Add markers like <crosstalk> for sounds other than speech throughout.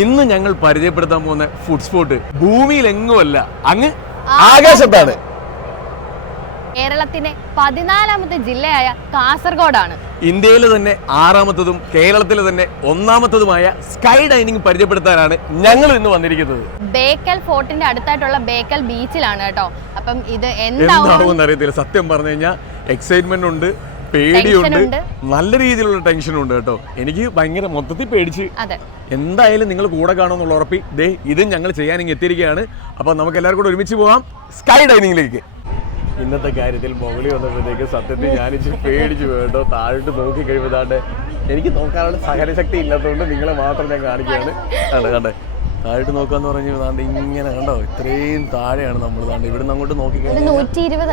ഇന്ന് ഞങ്ങൾ പരിചയപ്പെടുത്താൻ പോകുന്ന ഫുഡ് സ്പോട്ട് ഭൂമിയിൽ എങ്ങുമല്ല അങ്ങ് ആകാശത്താണ്. കേരളത്തിന്റെ പതിനാലാമത്തെ ജില്ലയായ കാസർഗോഡാണ്. ഇന്ത്യയിലെ തന്നെ ആറാമത്തതും കേരളത്തിലെ തന്നെ ഒന്നാമത്തതുമായ സ്കൈ ഡൈനിങ് പരിചയപ്പെടുത്താനാണ് ഞങ്ങൾ ഇന്ന് വന്നിരിക്കുന്നത്. ബേക്കൽ ഫോർട്ടിന്റെ അടുത്തായിട്ടുള്ള ബേക്കൽ ബീച്ചിലാണ് കേട്ടോ. അപ്പം ഇത് എന്താവും? എന്താവും അറിയത്തില്ല സത്യം പറഞ്ഞു കഴിഞ്ഞാൽ എക്സൈറ്റ്മെന്റ് ഉണ്ട്. പേടിയുണ്ട്. നല്ല രീതിയിലുള്ള ടെൻഷൻ ഉണ്ട് കേട്ടോ. എനിക്ക് ഭയങ്കര മൊത്തത്തിൽ പേടിച്ച്. എന്തായാലും നിങ്ങൾ കൂടെ കാണുമെന്നുള്ള ഉറപ്പി ദേ ഇതും ഞങ്ങൾ ചെയ്യാൻ ഇങ്ങനെ എത്തിയിരിക്കുകയാണ്. അപ്പോൾ നമുക്ക് എല്ലാവരും കൂടെ ഒരുമിച്ച് പോകാം സ്കൈ ഡൈനിങ്ങിലേക്ക് ഇന്നത്തെ കാര്യത്തിൽ മുകളിൽ വന്നപ്പോഴത്തേക്ക് സത്യത്തിൽ ഞാൻ ഇച്ചിരി പേടിച്ചു കേട്ടോ. താഴോട്ട് നോക്കി കഴിയുമ്പോഴാണ്ട് എനിക്ക് നോക്കാനുള്ള സഹനശക്തി ഇല്ലാത്തതുകൊണ്ട് നിങ്ങളെ മാത്രം ഞാൻ കാണിക്കുകയാണ്. കണ്ടേ കണ്ടേ? താഴോട്ട് നോക്കാന്ന് പറഞ്ഞു താണ്ട് ഇങ്ങനെ കണ്ടോ? ഇത്രയും താഴെയാണ് നമ്മൾ താണ്ട്. ഇവിടുന്ന് അങ്ങോട്ട് നോക്കി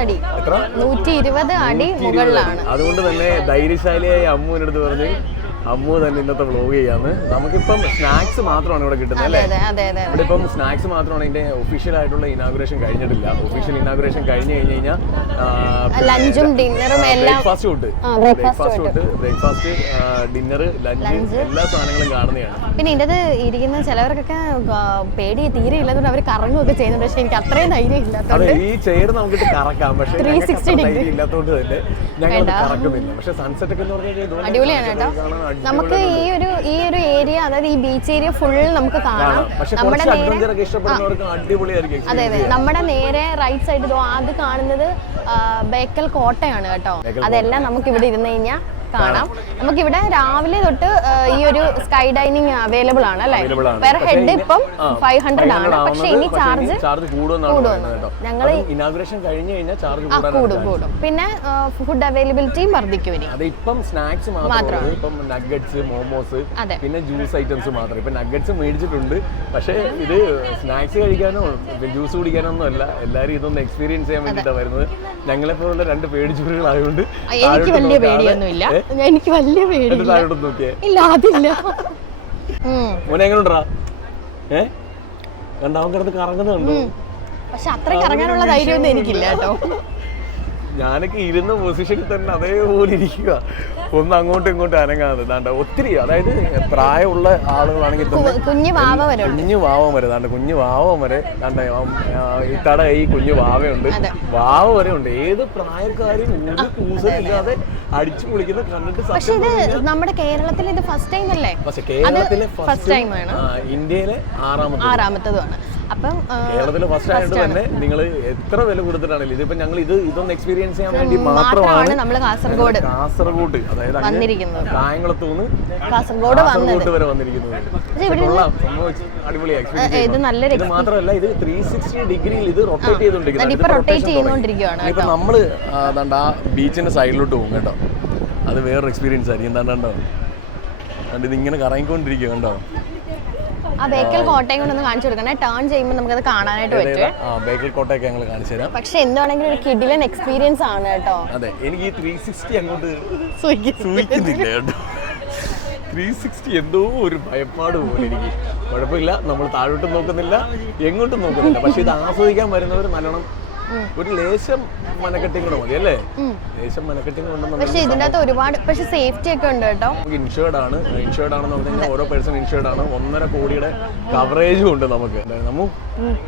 അടി. എത്ര? നൂറ്റി ഇരുപത് അടി മുകളിലാണ്. അതുകൊണ്ട് തന്നെ ധൈര്യശാലിയായി അമ്മുവിനടുത്ത് പറഞ്ഞ് അമ്മു തന്നെ ഇന്നത്തെ വ്ലോഗ് ചെയ്യാന്ന്. നമുക്കിപ്പം സ്നാക്സ് മാത്രമാണ് ഇവിടെ കിട്ടുന്നത് അല്ലേ? ഇവിടെ ഇപ്പം സ്നാക്സ് മാത്രമാണ് ഇതിന്റെ ഒഫീഷ്യൽ ആയിട്ടുള്ള ഇനാഗുറേഷൻ കഴിഞ്ഞിട്ടില്ല. ഒഫീഷ്യൽ ഇനാഗുറേഷൻ കഴിഞ്ഞു കഴിഞ്ഞു കഴിഞ്ഞാൽ ലഞ്ചും ഡിന്നറും എല്ലാം ബ്രേക്ക്ഫാസ്റ്റ് ആ, ബ്രേക്ക്ഫാസ്റ്റ് തൊട്ട് ബ്രേക്ക്ഫാസ്റ്റ് ഡിന്നർ ലഞ്ച് എല്ലാ സാധനങ്ങളും കാണുന്നതാണ്. പിന്നെ ഇതിന്റെ ഇരിക്കുന്ന ചിലവർക്കൊക്കെ പേടി തീരെ ഇല്ലാത്തതുകൊണ്ട് അവർ കറങ്ങുകയൊക്കെ ചെയ്യുന്നത് പക്ഷെ എനിക്ക് അത്രയും ധൈര്യം അതെ ഇല്ലാത്തതുകൊണ്ട് ഈ ചെയർ നമുക്കിട്ട് കറക്കാം. പക്ഷേ 360 degree. ഇല്ലാത്തതുകൊണ്ട് തന്നെ ഞങ്ങൾ കറക്കുന്നില്ല. പക്ഷെ സൺസെറ്റ് ഒക്കെ അടിപൊളിയാണ് കേട്ടോ. നമുക്ക് ഈ ഒരു ഈ ഒരു ഏരിയ അതായത് ഈ ബീച്ച് ഏരിയ ഫുൾ നമുക്ക് കാണാം. നമ്മുടെ നേരെ അതെ അതെ. നമ്മുടെ നേരെ റൈറ്റ് സൈഡ് അത് കാണുന്നത് ബേക്കൽ കോട്ടയാണ് കേട്ടോ. അതെല്ലാം നമുക്ക് ഇവിടെ ഇരുന്ന് കഴിഞ്ഞാൽ കാണാം. നമുക്കിവിടെ രാവിലെ തൊട്ട് ഈ ഒരു സ്കൈ ഡൈനിങ് അവൈലബിൾ ആണ് അല്ലേ? പെർ ഹെഡ് ഇപ്പം ഫൈവ് ഹൺഡ്രഡ് ആണ്. 500 പക്ഷെ ഇനി ചാർജ് ചാർജ് ഞങ്ങൾ ഇനാഗുറേഷൻ കഴിഞ്ഞ് കഴിഞ്ഞാൽ ചാർജ് കൂടും കൂടും. പിന്നെ ഫുഡ് അവൈലബിലിറ്റിയും വർദ്ധിക്കും ഇനി. ഇപ്പം സ്നാക്സ് മാത്രമാണ് ഇപ്പം നഗറ്റ്സ് മോമോസ് പിന്നെ ജ്യൂസ് ഐറ്റംസ് മാത്രം. ഇപ്പൊ നഗറ്റ്സ് മേടിച്ചിട്ടുണ്ട്. പക്ഷേ ഇത് സ്നാക്സ് കഴിക്കാനോ ജ്യൂസ് കുടിക്കാനോ ഒന്നും അല്ല. എല്ലാവരും ഇതൊന്ന് എക്സ്പീരിയൻസ് ചെയ്യാൻ വേണ്ടിയിട്ടാണ് വരുന്നത്. ഞങ്ങളെപ്പോലുള്ള രണ്ട് പേടിച്ചൂരുകളായതുകൊണ്ട് എനിക്ക് വലിയ പേടിയൊന്നുമില്ല. എനിക്ക് വലിയ പേടിയില്ല. ഇല്ല അതില്ല. മോനെ എങ്ങനെയുണ്ടാ ഏ? കണ്ട അവൻ കിടന്ന് കറങ്ങുന്നത് കണ്ടു? പക്ഷെ അത്രയ്ക്ക് ഇറങ്ങാനുള്ള ധൈര്യമൊന്നും എനിക്കില്ല കേട്ടോ. ഞാനൊക്കെ ഇരുന്ന പൊസിഷനിൽ തന്നെ അതേപോലെ ഇരിക്കുക. ഒന്ന് അങ്ങോട്ടും ഇങ്ങോട്ടും അനങ്ങാതെ. ദാണ്ട ഒത്തിരി അതായത് പ്രായമുള്ള ആളുകളാണെങ്കിൽ കുഞ്ഞു വാവ വരെ കുഞ്ഞു വാവം വരെ ദാണ്ട കുഞ്ഞു വാവം വരെ ദാണ്ട ഇത്തട ഈ കുഞ്ഞു വാവയുണ്ട്. വാവ വരെ ഉണ്ട്. ഏത് പ്രായക്കാരും ഒരു കൂസലില്ലാതെ അടിച്ചു പൊളിക്കുന്ന കണ്ടിട്ട് പക്ഷെ ഇത് നമ്മുടെ കേരളത്തിൽ ഇത് ഫസ്റ്റ് ടൈം അല്ലേ? പക്ഷെ കേരളത്തിലെ ഫസ്റ്റ് ടൈം ആണ്. ഇന്ത്യയിലെ ആറാമത്തെ ആറാമത്തതുമാണ്. അപ്പം കേരളത്തിൽ ഫസ്റ്റ് ആയിട്ട് തന്നെ നിങ്ങൾ എത്ര വില കൊടുത്തിട്ടാണെങ്കിലും ഇതിപ്പോ ഞങ്ങൾ ഇത് ഇതൊന്ന് എക്സ്പീരിയൻസ് ചെയ്യാൻ വേണ്ടി മാത്രമാണ് നമ്മൾ കാസർഗോഡ് കാസർഗോഡ് അതായത് വന്നിരിക്കുന്നത്. കായംകുളത്ത് കാസർഗോഡ് കാസർഗോഡ് വരെ വന്നിരിക്കുന്നത്. ഇത് നല്ലൊരു ഇത് മാത്രമല്ല ഇത് ത്രീ സിക്സ്റ്റി ഡിഗ്രിയിൽ ഇത് റൊട്ടേറ്റ് ചെയ്തോണ്ടിരിക്കുന്നത് ഇപ്പൊ റൊട്ടേറ്റ് ചെയ്തുകൊണ്ടിരിക്കുകയാണ് ഇപ്പൊ നമ്മൾ ആ, ആ ബീച്ചിന്റെ സൈഡിലോട്ട് പോകും കേട്ടോ. അത് വേറൊരു എക്സ്പീരിയൻസ് ആയിരിക്കും. എന്താണ്ടോ കണ്ടിത് ഇങ്ങനെ കറങ്ങിക്കൊണ്ടിരിക്കുക കണ്ടോ? ആ ബേക്കൽ കോട്ടയം കൊണ്ടൊന്ന് കാണിച്ചു കൊടുക്കണേ. ടേൺ ചെയ്യുമ്പോൾ നമുക്ക് അത് കാണാനായിട്ട് പറ്റും. ബേക്കൽ കോട്ടയൊക്കെ ഞങ്ങൾ കാണിച്ചു തരാം. പക്ഷെ എന്താണെങ്കിലും ഒരു കിഡിലൻ എക്സ്പീരിയൻസ് ആണ് കേട്ടോ. അതെ എനിക്ക് ഈ ത്രീ സിക്സ്റ്റി അങ്ങോട്ട് സൂചിക്കുന്നില്ല കേട്ടോ. ത്രീ സിക്സ്റ്റി എന്തോ ഒരു ഭയപ്പാട് പോലെ എനിക്ക് കുഴപ്പമില്ല നമ്മൾ താഴോട്ടും നോക്കുന്നില്ല എങ്ങോട്ടും നോക്കുന്നില്ല. പക്ഷെ ഇത് ആസ്വദിക്കാൻ വരുന്നവർ നല്ലോണം ഒരു ലേശം മനക്കെട്ടിങ് കൂടെ മതി അല്ലേ? ലേശം മനക്കെട്ടിങ് പക്ഷേ പക്ഷെ ഇതിന്റെ അകത്ത് ഒരുപാട് പക്ഷെ സേഫ്റ്റി ഒക്കെ ഉണ്ട് കേട്ടോ. നമുക്ക് ഇൻഷേർഡ് ആണ്. ഇൻഷേർഡ് ആണെന്ന് പറഞ്ഞു കഴിഞ്ഞാൽ ഓരോ പേഴ്സൺ ഇൻഷേർഡ് ആണ്. ഒന്നര കോടിയുടെ കവറേജും ഉണ്ട് നമുക്ക്. നമ്മ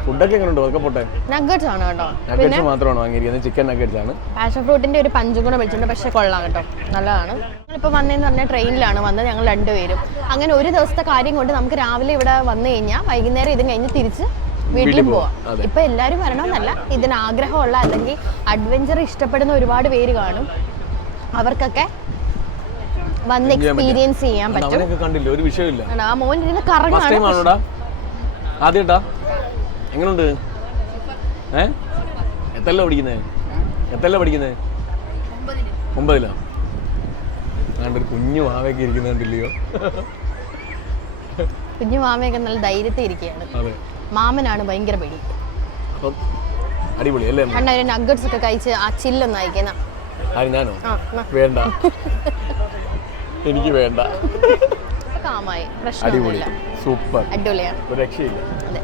ഫുഡൊക്കെ എങ്ങനെ ഉണ്ട് അതൊക്കെ പോട്ടെ. നഗറ്റ്സ് ആണ് കേട്ടോ. നഗറ്റ്സ് മാത്രമാണ് വാങ്ങിയിരിക്കുന്നത്. ചിക്കൻ നഗറ്റ്സ് ആണ്. പാഷൻ ഫ്രൂട്ടിന്റെ ഒരു പഞ്ചും കൂടെ വെച്ചിട്ടുണ്ട് പക്ഷെ കൊള്ളാം കേട്ടോ. നല്ലതാണ്. ഞങ്ങളിപ്പോൾ വന്നതെന്ന് പറഞ്ഞാൽ ട്രെയിനിലാണ് വന്നത് ഞങ്ങൾ രണ്ടുപേരും. അങ്ങനെ ഒരു ദിവസത്തെ കാര്യം കൊണ്ട് നമുക്ക് രാവിലെ ഇവിടെ വന്നു കഴിഞ്ഞാൽ വൈകുന്നേരം ഇതും കഴിഞ്ഞ് തിരിച്ച് വീട്ടിലും പോവാം. ഇപ്പൊ എല്ലാരും വരണമെന്നല്ല. ഇതിന് ആഗ്രഹമുള്ള അല്ലെങ്കിൽ അഡ്വഞ്ചർ ഇഷ്ടപ്പെടുന്ന ഒരുപാട് പേര് കാണും. അവർക്കൊക്കെ വന്ന് എക്സ്പീരിയൻസ് ചെയ്യാൻ പറ്റും. കണ്ടില്ല? ഒരു വിഷയമില്ല. ആ മോൻ ഫസ്റ്റ് കറങ്ങാണ്. ആദ്യട്ടാ? എങ്ങനുണ്ട്? ഏ? എത്തല്ല പഠിക്കുന്നേ? എത്തല്ല പഠിക്കുന്നേ? ഒമ്പതിലോ. ഒരു കുഞ്ഞു മാവയൊക്കെ ഇരിക്കുന്ന കണ്ടില്ലയോ? കുഞ്ഞു മാമയൊക്കെ നല്ല ധൈര്യത്തിൽ ഇരിക്കുകയാണ് അതെ. മാമനാണ് ഭയങ്കര പേടി. അടിപൊളി അല്ലേ അമ്മ? കണ്ട ഒരു നഗറ്റ്സ് ഒക്കെ കഴിച്ച് ആ ചില്ലൊന്ന് അയക്കുന്ന ഞാനോ? വേണ്ട. <laughs> എനിക്ക് വേണ്ട. <laughs> കാമായി പ്രശ്നമൊന്നുമില്ല. സൂപ്പർ. അടിപൊളിയാണ്. രക്ഷയില്ല. അതെ.